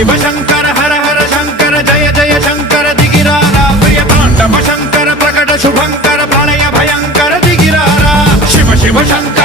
शिव शंकर हर हर शंकर जय जय शंकर दिगिरारा प्रिय तांडव शंकर प्रकट शुभंकर प्रलय भयंकर दिगिरारा शिव शिव शंकर